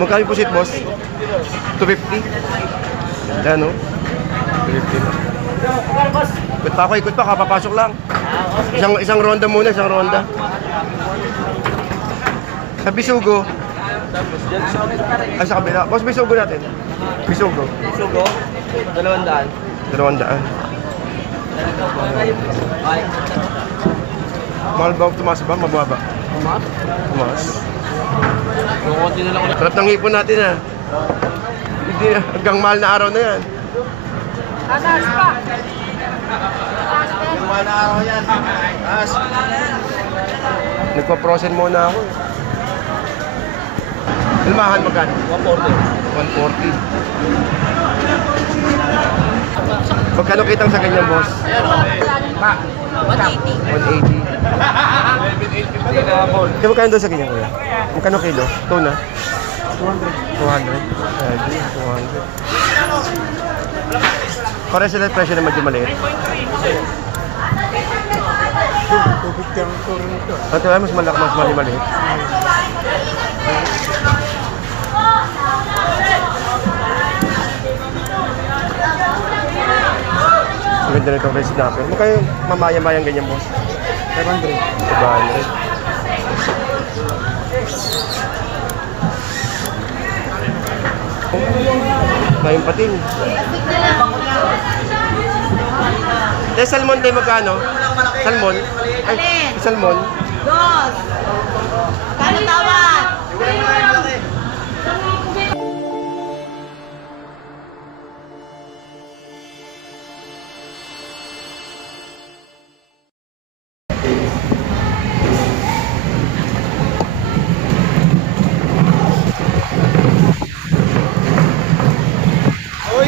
Magkano po seat, boss? 250. Ganda, no? 250 na. Ikot pa ako, ikot pa. Kapapasok lang. Isang ronda muna, isang ronda. Sa Bisugo. Ay, sa kabila. Boss, Bisugo natin. Bisugo. Sugo, 200. 200. Mahal ba tumaas ba? Mababa? Tumaas. Kukunti na lang ulit. Sarap ng hipon natin, ha? Hindi, hanggang mahal na araw na yan. Taas pa. Mahal na araw yan. Taas. Nagpa-prosen muna ako. Ilmahan magkano? 140. 140. Magkano kitang sa ganyan, boss? Pa. 180. 180. Di ba kayo doon sa ganyan, kuya? Magkano kilo? Tuna? 200. 200. Para sila presyo na medyo maliit. Ito ay mas malaki, mas maliit. Ang ganda nitong rice snapper. Magkano mamaya-mayang ganyan, boss? 500. 500. Kayong patin. Salmon tayo magkano? Salmon? Ay, salmon? Dos. Kano tawad?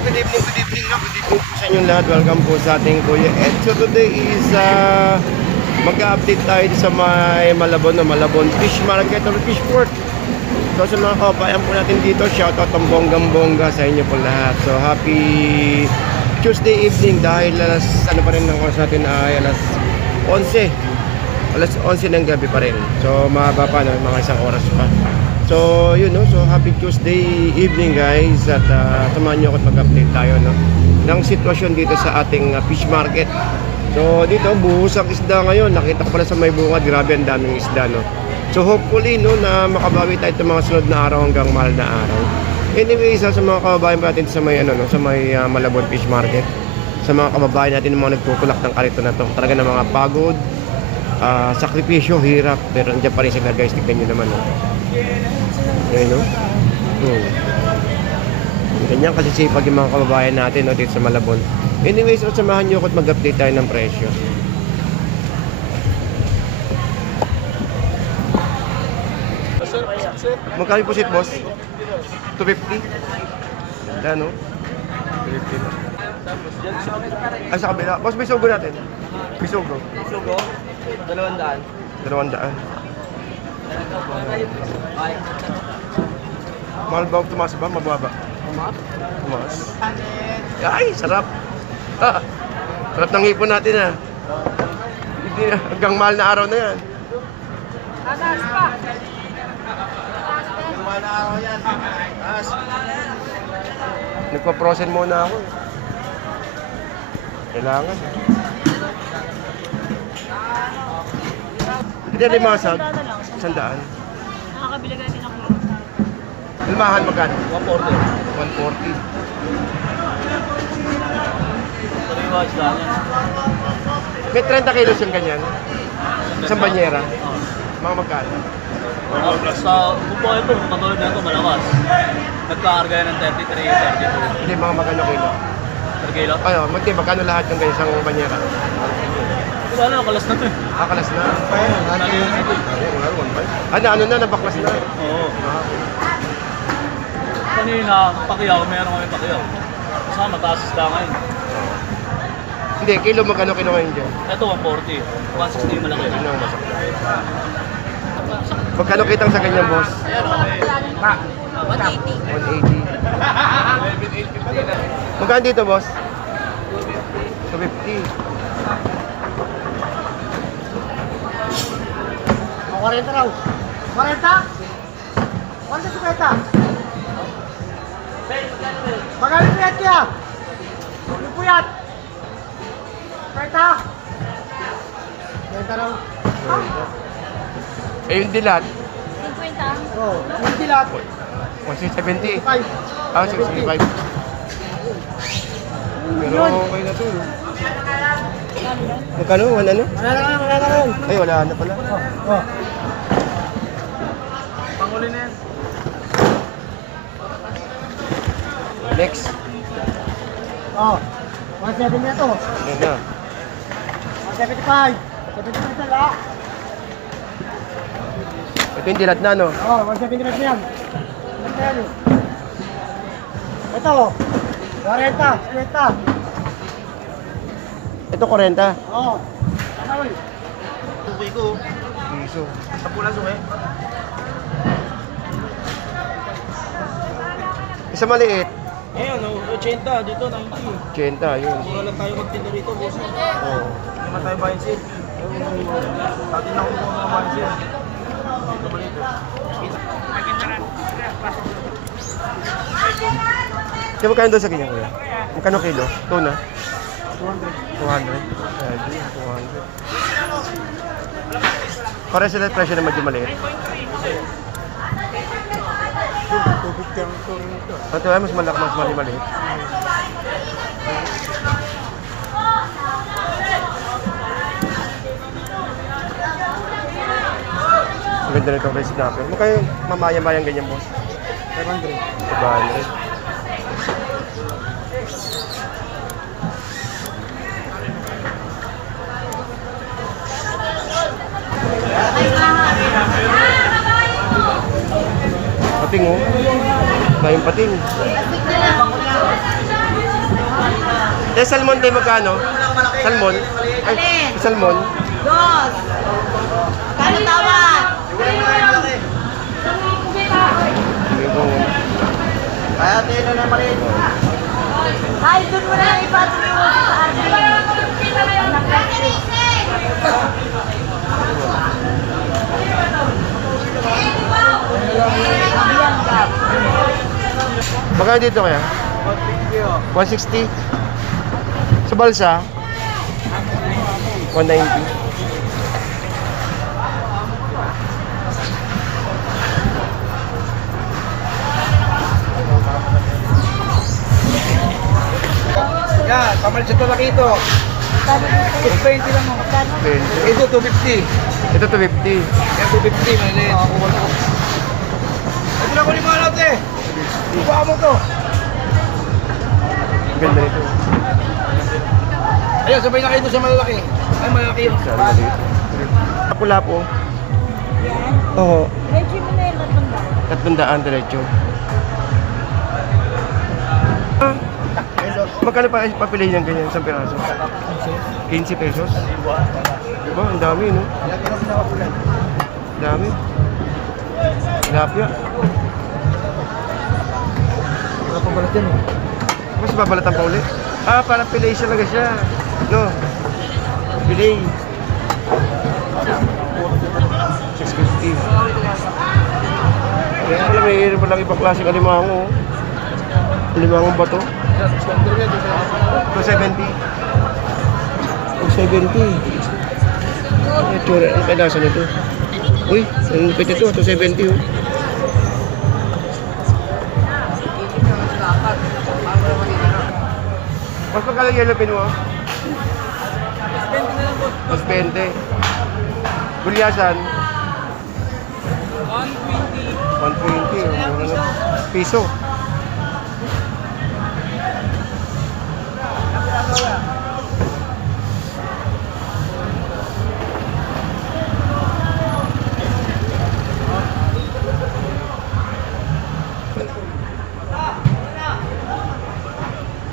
Good evening na. Good evening po sa inyong lahat. Welcome po sa ating Kuya Ed. So today is mag-update tayo sa may Malabon Fish Market or Fish Port. So sa mga kabayan po natin dito, shoutout ang bonggang-bongga sa inyo po lahat. So happy Tuesday evening dahil alas ano pa rin ng oras natin ay alas 11. Alas 11 ng gabi pa rin. So mahaba pa, no? Mga isang oras pa. So yun, no? So happy Tuesday evening, guys. At samahan nyo ako at mag-update tayo, no? Ng sitwasyon dito sa ating fish market. So dito buhos ang isda ngayon. Nakita ko pala sa may bungad, grabe ang daming isda, no? So hopefully, no, na makabawi tayo sa mga sunod na araw hanggang mahal na araw. Anyway, sa mga kababayan natin sa may ano, no, sa may Malabon Fish Market, sa mga kababayan natin ng mga nagtutulak ng karito na to, talaga ng mga pagod, sakripisyo, hirap, pero nandiyan pa rin sila, guys. Tignan nyo naman, no? Ayan, no? Ganyan kasi sipag yung mga kababayan natin, no, dito sa Malabon. Anyways, so samahan nyo ako at mag-update tayo ng presyo. Magkano po seat, boss? 250. Ganda, no? 250 na. Ay, sa kabila. Boss, Bisugo natin. Bisugo. Sugo, 200. 200. Mahal ba tumaas ba? Mababa? Tumaas. Ay, sarap. Sarap ng hipon natin, ha? Hindi, hanggang mahal na araw na yan. Taas pa. Mahal na araw yan. Taas. Nagpa-prosen muna ako. Kailangan. Hindi rin masag. 100. Nakakabili ka din ako. Ilmahan magkano? 140. 140. Pariwas lang yan. May 30 kilos yung ganyan. Isang banyera. Mga magkano? Sa bubuhay po, katulad na ito, malakas. Nagkakarga yan ng 33, 32. Hindi, mga magkano kilo. Per kilo? Ano, magkano lahat ng ganyan isang banyera? Wala na, kalas na ito eh. Kakalas na. Nali yun ito eh. Ano na, nabaklas na. Oo. Ah, Kanina, pakiyaw, meron kami pakiyaw. Kasama, mataas isda ngayon. Hindi, kilo magkano kilo ngayon dyan? Ito, 140. 160 yung malaki. Ano, masak. Magkano kitang sa ganyan, boss? Pa. 180. 180. Magkano dito, boss? 250. 40 raw. 40? 40 sa Magaling puyat kaya. Yung puyat. Karta. Karta raw. Eh, yung dilat. 50. Oo. Yung dilat. 170. 5. Ah, 65. Pero okay na to. no? Magkano? Wala ano? Wala na rin. Ay, wala na pala. Oh. Panguli na yan. Next. Oh. 170 na to. Yan na. 175. 75 na lang. Ito yung dilat na, no? Oh, 170 na yan. Ito. 40. 50. Ito 40. Oh. Ano uy? Suki ko. Piso. Sa pula suki. Isa maliit. Ngayon, 80. Dito, 90. 80, yun. Mura lang tayo magtinda rito, boss. Oh. Hindi naman tayo bayan sale. Atin na kung mga bayan sale. Dito maliit. Kaya magkano doon sa ganyan, kuya? Magkano kilo? Tuna? 200. 200. Para sila presyo na medyo maliit. Ito ay mas malaki, mas maliit. Ang ganda nito kay Snapper. Magkano mamaya-mayang ganyan, boss? 500. 500. Pating oh. Tayong pating. Eh, salmon tayo magkano? Salmon? Ay, salmon? Dos. Kano tawad? Kaya tayo na maliit. Ay, doon mo na ipatuloy mo sa atin. Magkano dito kaya? 160. Sa balsa? 190. Yan, pamalit sa talaki ito. 220 lang mo. 20. Ito, 250. Ito 250. Yan, 250, maliit. Ito lang ko ni mga natin. Buka mo to. Ganda nito. Ayun, sabay na kayo doon sa malalaki. Ay, malalaki yun. Saan maliit? Pula po. Yan. Oo. Medyo mo na yung 300 diretso. Magkano pa papilihin ng ganyan isang piraso? 15 pesos. Diba? Ang dami, no? Ang dami. Tilapia. Wala pang balat yan eh. Mas babalatan pa ulit. Ah, parang fillet talaga siya. No? Fillet. 650. Kaya pala may palang ibang klaseng alimango. Alimango ba to? 270. 270. Ang tsura, ang kadasa nito. Uy, ang lupit ito, 270 oh. Mas magkala yellow pin mo? Mas 20. Gulyasan? 120. 120, mura na. Piso.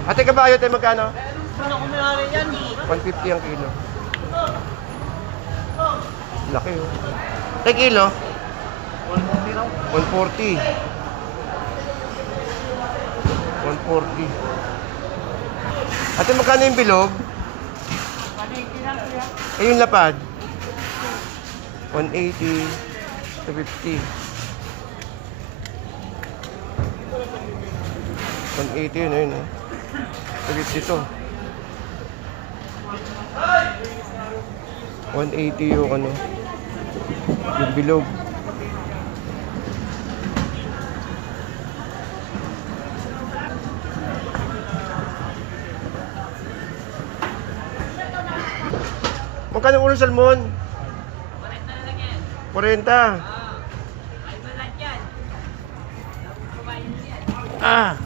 Ate kabayo tayo magkano? 150 ang kilo. Laki oh. Tay kilo? 140. 140. Ate magkano yung bilog? Eh yung lapad? 180. 250. 180 yun, ayun, 250 to. 180 yung ano, yung bilog. Magkano ulo salmon? 40 na lang yan. 40. Ah.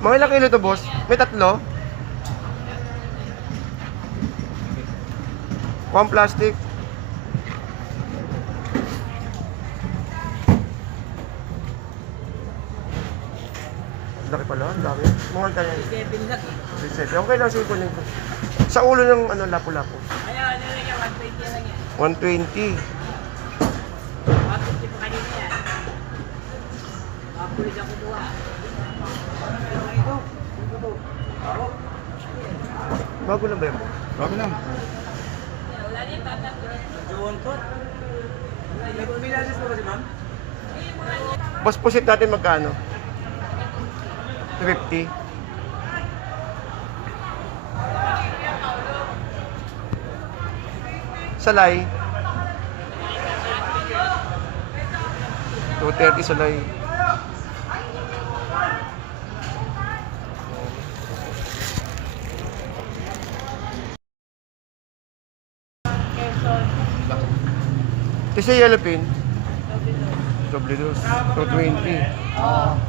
Mga ilang kilo to, boss? May tatlo? One plastic. Laki pala, ang dami. Mga kaya. 7 lang. 7. Okay lang, sige ko ko. Sa ulo ng ano, lapu-lapu. Ayun, ano lang yan, 120 lang yan. 120. 150 pa kanina yan. Kapulis ako buha. Bago lang ba yun? Bago lang. Wala din, tatatlo. Boss, pusit natin magkano? 250. Salay. 230 salay. Kasi yellow pin. Doble dos. 220.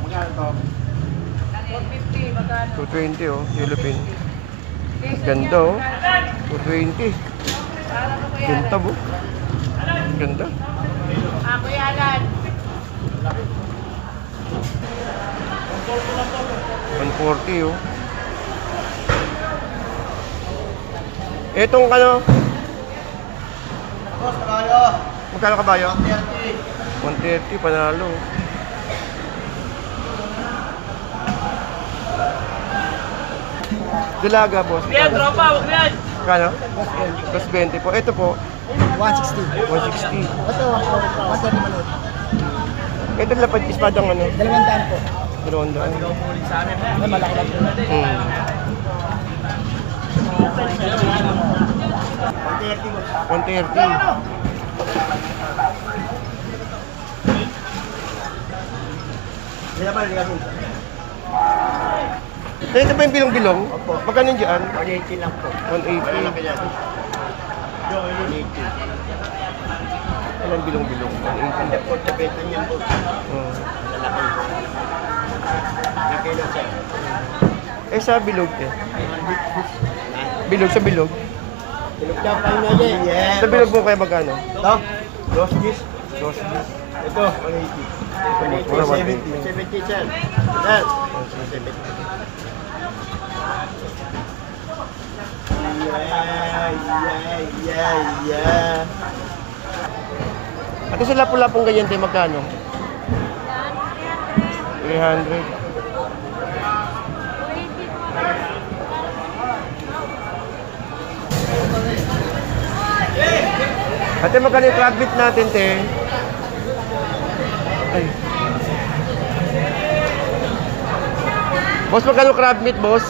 Magkano to? 450, magkano? 220 oh, yellow pin. Ganda oh. 220. Ganda bo. Ganda. Ako yalan. 140 oh. Etong ano? Boss, kabayo. Magkano kabayo? 130. 130 panalo. Dalaga boss. Yan, tropa, huwag mo yan. Kano? Plus 20 po. Ito po, 160. 160. Ito, 130 maliit. Ito lapad ispadang ano? 200 po. 200. Ay, malaki lang po. Hmm. 130 boss. 130. Hindi pa rin kasi. Ito ba yung bilong-bilong? Magkano yun dyan? 180 lang po. 180. Anong bilong-bilong? 180. Hindi po, tabetan niyan po. Oh. Laki na siya. Eh sa bilog eh. Bilog sa bilog. Tulog daw pa na niya. Yeah. Sa bilog mo kaya magkano? Ito, dos gis. Dos bis. Ito, 180. Mura 180. 70 siya. Yan. 70. Yeah. At sa lapu-lapong ganyan tayo magkano? 300. Ate, magkano yung crab meat natin, te? Ay. Boss, magkano crab meat, boss?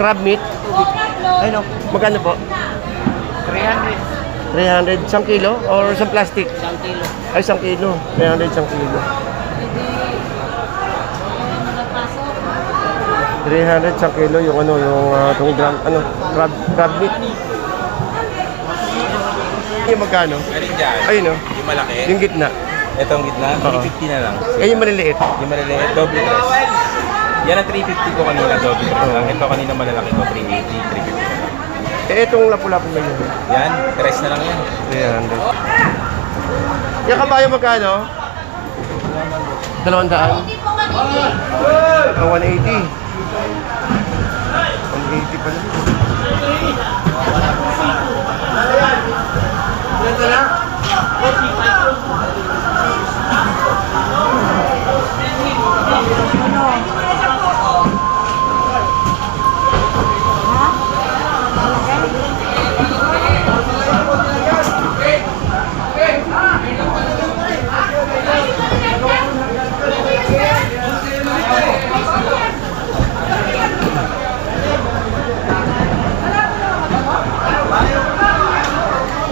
Crab meat? Ay, no. Magkano po? 300. 300, isang kilo? Or isang plastic? 1 kilo. Ay, isang kilo. 300, isang kilo. 300 isang kilo yung ano, yung itong gram, ano, crab meat. Yung magkano? Galing dyan. Ayun, no? Yung malaki. Yung gitna. Ito ang gitna. Oo. 350 na lang. Eh, yung maliliit. Yung maliliit, double press. Yan ang 350 ko kanina, double press lang. Ito kanina malalaki ko, 380, 350 na lang. Eh, itong lapu-lapu ba yun? Yan, press na lang yan. 300. Yung kabayo magkano? 200. Oh, 180. 180 pala.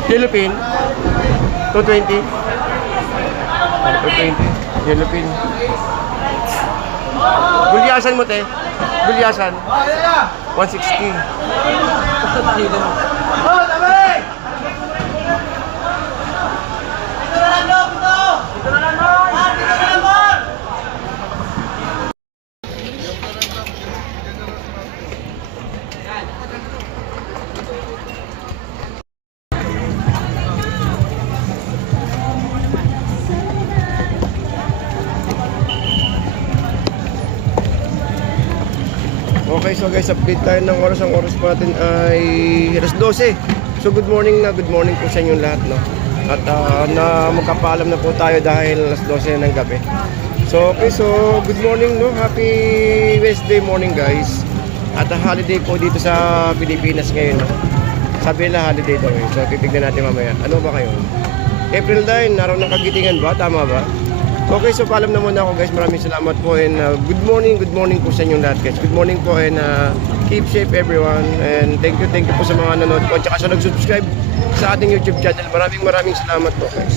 Yellow pin? 220? 220. Yellow pin. Gulyasan mo, te. Gulyasan. 160. Okay, so guys, update tayo ng oras. Ang oras po natin ay alas 12. So good morning po sa inyong lahat, no? At na magkapaalam na po tayo dahil alas 12 ng gabi. So okay, so good morning, no? Happy Wednesday morning, guys. At holiday po dito sa Pilipinas ngayon, no? Sabi nila holiday daw eh. So titignan natin mamaya. Ano ba kayo? April 9, araw ng Kagitingan ba? Tama ba? Okay, so paalam na muna ako, guys. Maraming salamat po and good morning po sa inyong lahat, guys. Good morning po and keep safe everyone and thank you po sa mga nanonood po at saka sa nag-subscribe sa ating YouTube channel. Maraming salamat po, guys.